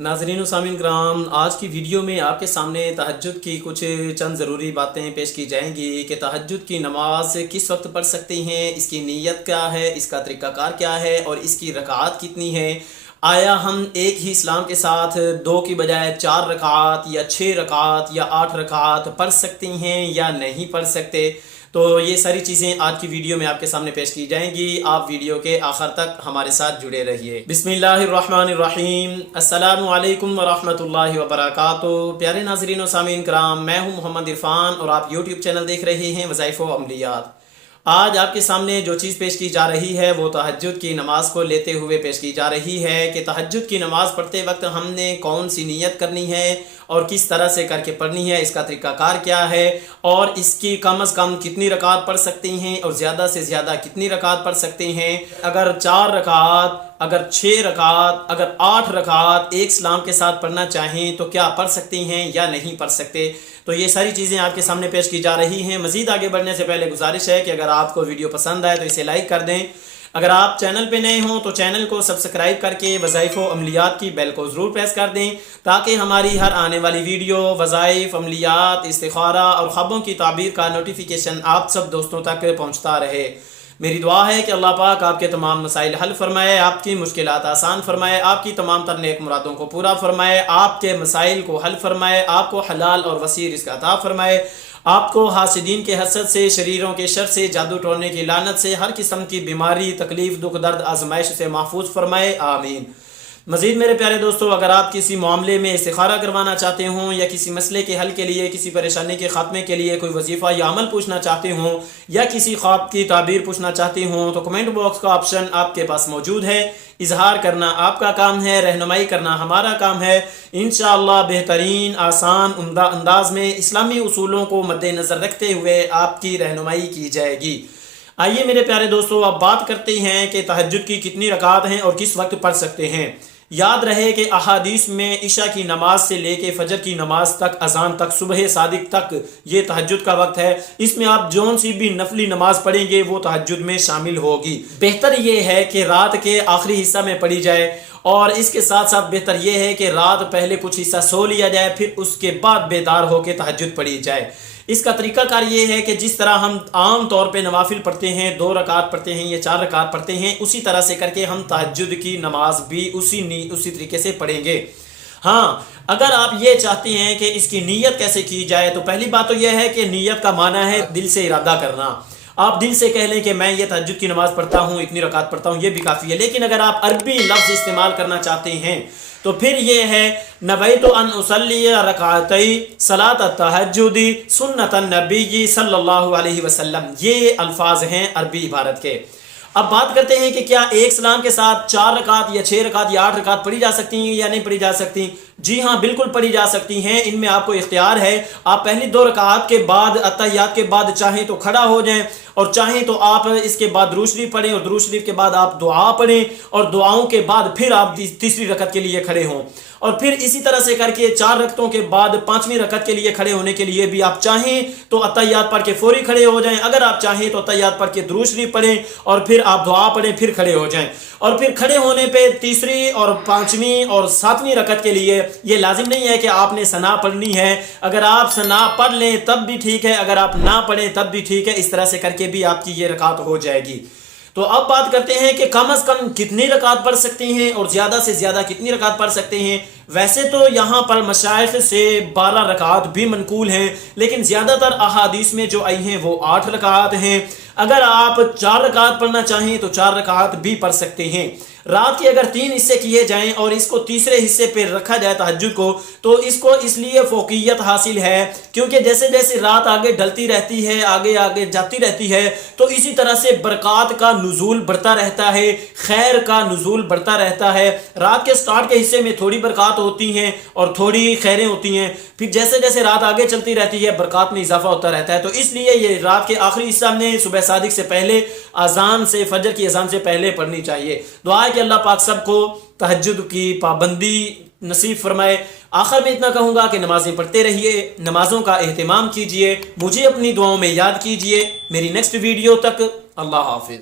नाज़रीन व सामीन कराम, आज की वीडियो में आपके सामने तहज्जुद की कुछ चंद ज़रूरी बातें पेश की जाएंगी कि तहज्जुद की नमाज किस वक्त पढ़ सकते हैं, इसकी नीयत क्या है, इसका तरीक़ाकार क्या है और इसकी रकात कितनी है। आया हम एक ही इस्लाम के साथ 2 की बजाय 4 रकात या 6 रकात या 8 रकात पढ़ सकते हैं या नहीं पढ़ सकते। तो ये सारी चीज़ें आज की वीडियो में आपके सामने पेश की जाएंगी। आप वीडियो के आखिर तक हमारे साथ जुड़े रहिए। बिस्मिल्लाहिर्रहमानिर्रहीम, अस्सलामु अलैकुम वरहमतुल्लाहि वबरकातुहू। प्यारे नाज़रीन व सामीन कराम, मैं हूँ मोहम्मद इरफान और आप यूट्यूब चैनल देख रहे हैं वज़ाइफ़ व अमलियात। आज आपके सामने जो चीज़ पेश की जा रही है वो तहज्जुद की नमाज को लेते हुए पेश की जा रही है कि तहज्जुद की नमाज़ पढ़ते वक्त हमने कौन सी नीयत करनी है और किस तरह से करके पढ़नी है, इसका तरीक़ाकार क्या है और इसकी कम अज़ कम कितनी रकात पढ़ सकते हैं और ज़्यादा से ज़्यादा कितनी रकात पढ़ सकते हैं। अगर 4 रकात, अगर 6 रकात, अगर 8 रकात एक इस्लाम के साथ पढ़ना चाहें तो क्या पढ़ सकते हैं या नहीं पढ़ सकते। तो ये सारी चीज़ें आपके सामने पेश की जा रही हैं। मज़ीद आगे बढ़ने से पहले गुजारिश है कि अगर आपको वीडियो पसंद आए तो इसे लाइक कर दें। अगर आप चैनल पे नए हों तो चैनल को सब्सक्राइब करके वज़ाइफ़ व अमलियात की बेल को ज़रूर प्रेस कर दें ताकि हमारी हर आने वाली वीडियो वज़ाइफ़, अमलियात, इस्तिखारा और ख़बरों की ताबीर का नोटिफिकेशन आप सब दोस्तों तक पहुँचता रहे। मेरी दुआ है कि अल्लाह पाक आपके तमाम मसाइल हल फरमाए, आपकी मुश्किलात आसान फरमाए, आपकी तमाम तर नेक मुरादों को पूरा फरमाए, आपके मसाइल को हल फरमाए, आपको हलाल और वसी रिज़्क़ अता फरमाए, आपको हासिदीन के हसद से, शरीरों के शर से, जादू टोलने की लानत से, हर किस्म की बीमारी, तकलीफ़, दुख, दर्द, आजमाइश से महफूज फरमाए, आमीन। मज़ीद मेरे प्यारे दोस्तों, अगर आप किसी मामले में इस्तिखारा करवाना चाहते हों या किसी मसले के हल के लिए, किसी परेशानी के ख़ात्मे के लिए कोई वजीफ़ा या अमल पूछना चाहते हों या किसी ख्वाब की ताबीर पूछना चाहते हों तो कमेंट बॉक्स का ऑप्शन आपके पास मौजूद है। इजहार करना आपका काम है, रहनुमाई करना हमारा काम है। इंशाअल्लाह बेहतरीन, आसान, उम्दा अंदाज में इस्लामी उसूलों को मद्देनज़र रखते हुए आपकी रहनुमाई की जाएगी। आइए मेरे प्यारे दोस्तों, अब बात करते हैं कि तहज्जुद की कितनी रकात हैं और किस वक्त पढ़ सकते हैं। याद रहे कि अहादीस में इशा की नमाज से लेके फजर की नमाज तक, अजान तक, सुबह सादिक तक ये तहज्जुद का वक्त है। इसमें आप जौन सी भी नफली नमाज पढ़ेंगे वो तहज्जुद में शामिल होगी। बेहतर ये है कि रात के आखिरी हिस्सा में पढ़ी जाए और इसके साथ साथ बेहतर ये है कि रात पहले कुछ हिस्सा सो लिया जाए, फिर उसके बाद बेदार होकर तहज्जुद पढ़ी जाए। इसका तरीकाकार ये है कि जिस तरह हम आम तौर पे नवाफिल पढ़ते हैं, 2 रकात पढ़ते हैं या 4 रकात पढ़ते हैं, उसी तरह से करके हम तहज्जुद की नमाज भी उसी तरीके से पढ़ेंगे। हाँ, अगर आप ये चाहते हैं कि इसकी नीयत कैसे की जाए तो पहली बात तो यह है कि नीयत का माना है दिल से इरादा करना। आप दिल से कह लें कि मैं ये तहज्जुद की नमाज पढ़ता हूँ, इतनी रकात पढ़ता हूँ, ये भी काफ़ी है। लेकिन अगर आप अरबी लफ्ज़ इस्तेमाल करना चाहते हैं तो फिर ये है नवैतु अन उसल्ली रकातई सलात तहज्जुदी सुन्नतन नबी सल्लल्लाहु अलैहि वसल्लम। ये अल्फाज हैं अरबी इबारत के। अब बात करते हैं कि क्या एक सलाम के साथ 4 रकात या 6 रकात या 8 रकात पढ़ी जा सकती हैं या नहीं पढ़ी जा सकती। जी हाँ, बिल्कुल पढ़ी जा सकती हैं। इनमें आपको इख्तियार है। आप पहली 2 रकात के बाद, अत्तहियात के बाद चाहें तो खड़ा हो जाएं और चाहें तो आप इसके बाद दुरूद शरीफ पढ़ें और दुरूद शरीफ के बाद आप दुआ पढ़ें और दुआओं के बाद फिर आप तीसरी रकत के लिए खड़े हों और फिर इसी तरह से करके 4 रकतों के बाद 5वीं रकत के लिए खड़े होने के लिए भी आप चाहें तो अत्तहियात पढ़ के फौरी खड़े हो जाएं। अगर आप चाहें तो अत्तहियात पढ़ के दुरूद शरीफ पढ़ें और फिर आप दुआ पढ़ें, फिर खड़े हो जाएं। और फिर खड़े होने पे तीसरी और 5वीं और 7वीं रकत के लिए ये लाजिम नहीं है कि आपने सना पढ़नी है। अगर आप सना पढ़ लें तब भी ठीक है, अगर आप ना पढ़ें तब भी ठीक है। इस तरह से करके भी आपकी ये रकात हो जाएगी। तो अब बात करते हैं कि कम से कम कितनी रकात पढ़ सकते हैं और ज़्यादा से ज़्यादा कितनी रकात पढ़ सकते हैं। वैसे तो यहाँ पर मशाइख से 12 रकात भी मनकूल हैं, लेकिन ज़्यादातर अहादीस में जो आई हैं वो 8 रकात हैं। अगर आप 4 रकात पढ़ना चाहें तो 4 रकात भी पढ़ सकते हैं। रात के अगर 3 हिस्से किए जाएं और इसको तीसरे हिस्से पे रखा जाए तहज्जुद को, तो इसको इसलिए फोकियत हासिल है क्योंकि जैसे जैसे रात आगे ढलती रहती है, आगे आगे जाती रहती है, तो इसी तरह से बरक़ात का नुज़ूल बढ़ता रहता है, खैर का नुज़ूल बढ़ता रहता है। रात के स्टार्ट के हिस्से में थोड़ी बरक़ात होती हैं और थोड़ी खैरें होती हैं, फिर जैसे जैसे रात आगे चलती रहती है बरक़ात में इजाफा होता रहता है। तो इसलिए ये रात के आखिरी हिस्सा में सुबह सादिक से पहले, अजान से, फजर की अजान से पहले पढ़नी चाहिए। दुआ है कि अल्लाह पाक सबको तहज्जुद की पाबंदी नसीब फरमाए। आखिर में इतना कहूँगा कि नमाज़ें पढ़ते रहिए, नमाज़ों का एहतमाम कीजिए, मुझे अपनी दुआओं में याद कीजिए। मेरी नेक्स्ट वीडियो तक अल्लाह हाफिज़।